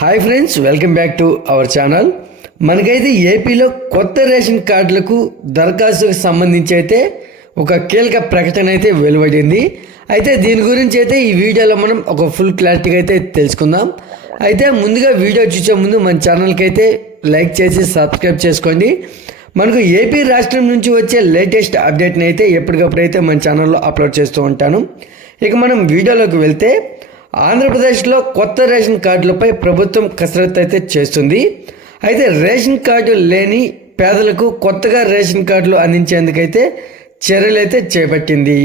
Hi friends, welcome back to our channel. మనకైతే ఏపీలో కొత్త రేషన్ కార్డులకు దరఖాస్తుకు సంబంధించి అయితే ఒక కీలక ప్రకటన అయితే వెలువడింది. అయితే దీని గురించి అయితే ఈ వీడియోలో మనం ఒక ఫుల్ క్లారిటీగా అయితే తెలుసుకుందాం. అయితే ముందుగా వీడియో చూసే ముందు మన ఛానల్కి అయితే లైక్ చేసి సబ్స్క్రైబ్ చేసుకోండి. మనకు ఏపీ రాష్ట్రం నుంచి వచ్చే లేటెస్ట్ అప్డేట్ని అయితే ఎప్పటికప్పుడు అయితే మన ఛానల్లో అప్లోడ్ చేస్తూ ఉంటాను. ఇక మనం వీడియోలోకి వెళ్తే, ఆంధ్రప్రదేశ్లో కొత్త రేషన్ కార్డులపై ప్రభుత్వం కసరత్తు అయితే చేస్తుంది. అయితే రేషన్ కార్డు లేని పేదలకు కొత్తగా రేషన్ కార్డులు అందించేందుకైతే చర్యలు అయితే చేపట్టింది.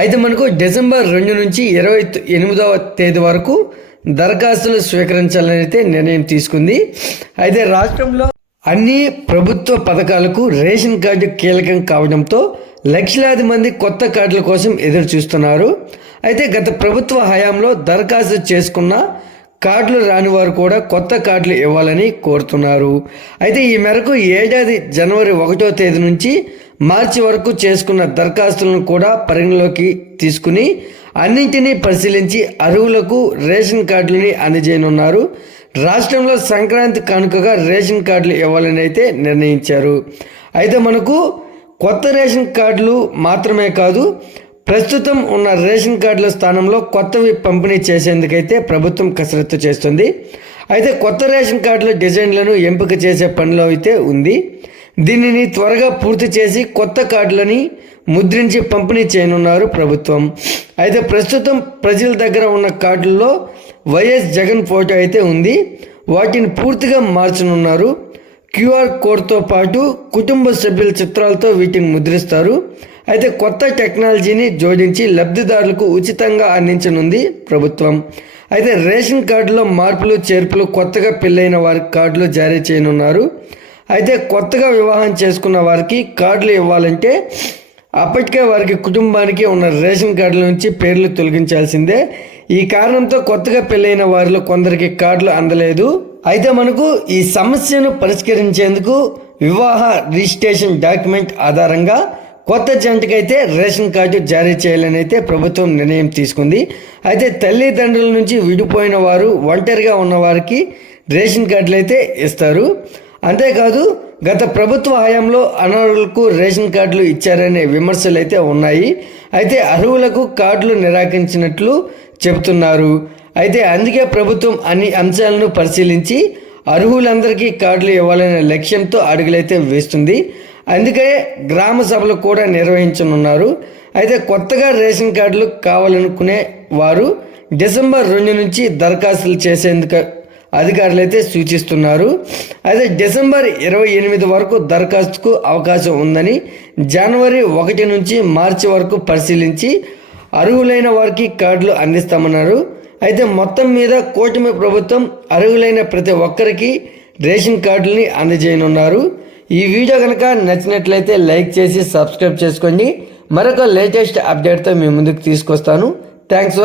అయితే మనకు డిసెంబర్ 2 నుంచి 28వ తేదీ వరకు దరఖాస్తులు స్వీకరించాలని అయితే నిర్ణయం తీసుకుంది. అయితే రాష్ట్రంలో అన్ని ప్రభుత్వ పథకాలకు రేషన్ కార్డు కీలకం కావడంతో లక్షలాది మంది కొత్త కార్డుల కోసం ఎదురు చూస్తున్నారు. అయితే గత ప్రభుత్వ హయాంలో దరఖాస్తు చేసుకున్న కార్డులు రాని వారు కూడా కొత్త కార్డులు ఇవ్వాలని కోరుతున్నారు. అయితే ఈ మేరకు ఏడాది జనవరి 1వ తేదీ నుంచి మార్చి వరకు చేసుకున్న దరఖాస్తులను కూడా పరిగణలోకి తీసుకుని అన్నింటినీ పరిశీలించి అర్హులకు రేషన్ కార్డులని అందజేయనున్నారు. రాష్ట్రంలో సంక్రాంతి కానుకగా రేషన్ కార్డులు ఇవ్వాలని అయితే నిర్ణయించారు. అయితే మనకు కొత్త రేషన్ కార్డులు మాత్రమే కాదు, ప్రస్తుతం ఉన్న రేషన్ కార్డుల స్థానంలో కొత్తవి పంపిణీ చేసేందుకైతే ప్రభుత్వం కసరత్తు చేస్తుంది. అయితే కొత్త రేషన్ కార్డుల డిజైన్లను ఎంపిక చేసే పనిలో అయితే ఉంది. దీనిని త్వరగా పూర్తి చేసి కొత్త కార్డులని ముద్రించి పంపిణీ చేయనున్నారు ప్రభుత్వం. అయితే ప్రస్తుతం ప్రజల దగ్గర ఉన్న కార్డుల్లో వైఎస్ జగన్ ఫోటో అయితే ఉంది. వాటిని పూర్తిగా మార్చనున్నారు. క్యూఆర్ కోడ్తో పాటు కుటుంబ సభ్యుల చిత్రాలతో వీటిని ముద్రిస్తారు. అయితే కొత్త టెక్నాలజీని జోడించి లబ్ధిదారులకు ఉచితంగా అందించనుంది ప్రభుత్వం. అయితే రేషన్ కార్డులో మార్పులు చేర్పులు, కొత్తగా పెళ్ళైన వారికి కార్డులు జారీ చేయనున్నారు. అయితే కొత్తగా వివాహం చేసుకున్న వారికి కార్డులు ఇవ్వాలంటే అప్పటికే వారికి కుటుంబానికి ఉన్న రేషన్ కార్డుల నుంచి పేర్లు తొలగించాల్సిందే. ఈ కారణంతో కొత్తగా పెళ్ళైన వారిలో కొందరికి కార్డులు అందలేదు. అయితే మనకు ఈ సమస్యను పరిష్కరించేందుకు వివాహ రిజిస్ట్రేషన్ డాక్యుమెంట్ ఆధారంగా కొత్త జంటకైతే రేషన్ కార్డు జారీ చేయాలని అయితే ప్రభుత్వం నిర్ణయం తీసుకుంది. అయితే తల్లిదండ్రుల నుంచి విడిపోయిన వారు, ఒంటరిగా ఉన్న వారికి రేషన్ కార్డులు అయితే ఇస్తారు. అంతేకాదు, గత ప్రభుత్వ హయాంలో అనర్హులకు రేషన్ కార్డులు ఇచ్చారనే విమర్శలు అయితే ఉన్నాయి. అయితే అర్హులకు కార్డులు నిరాకరించినట్లు చెబుతున్నారు. అయితే అందుకే ప్రభుత్వం అన్ని అంశాలను పరిశీలించి అర్హులందరికీ కార్డులు ఇవ్వాలనే లక్ష్యంతో అడుగులైతే వేస్తుంది. అందుకే గ్రామ సభలు కూడా నిర్వహించనున్నారు. అయితే కొత్తగా రేషన్ కార్డులు కావాలనుకునే వారు డిసెంబర్ 2 నుంచి దరఖాస్తులు చేసేందుకు అధికారులు అయితే సూచిస్తున్నారు. అయితే డిసెంబర్ 28 వరకు దరఖాస్తుకు అవకాశం ఉందని, జనవరి 1 నుంచి మార్చి వరకు పరిశీలించి అర్హులైన వారికి కార్డులు అందిస్తామన్నారు. అయితే మొత్తం మీద కూటమి ప్రభుత్వం అర్హులైన ప్రతి ఒక్కరికి రేషన్ కార్డుల్ని అందజేయనున్నారు. ఈ వీడియో కనుక నచ్చినట్లయితే లైక్ చేసి సబ్స్క్రైబ్ చేసుకోండి. మరొక లేటెస్ట్ అప్డేట్తో మీ ముందుకు తీసుకొస్తాను. Thanks for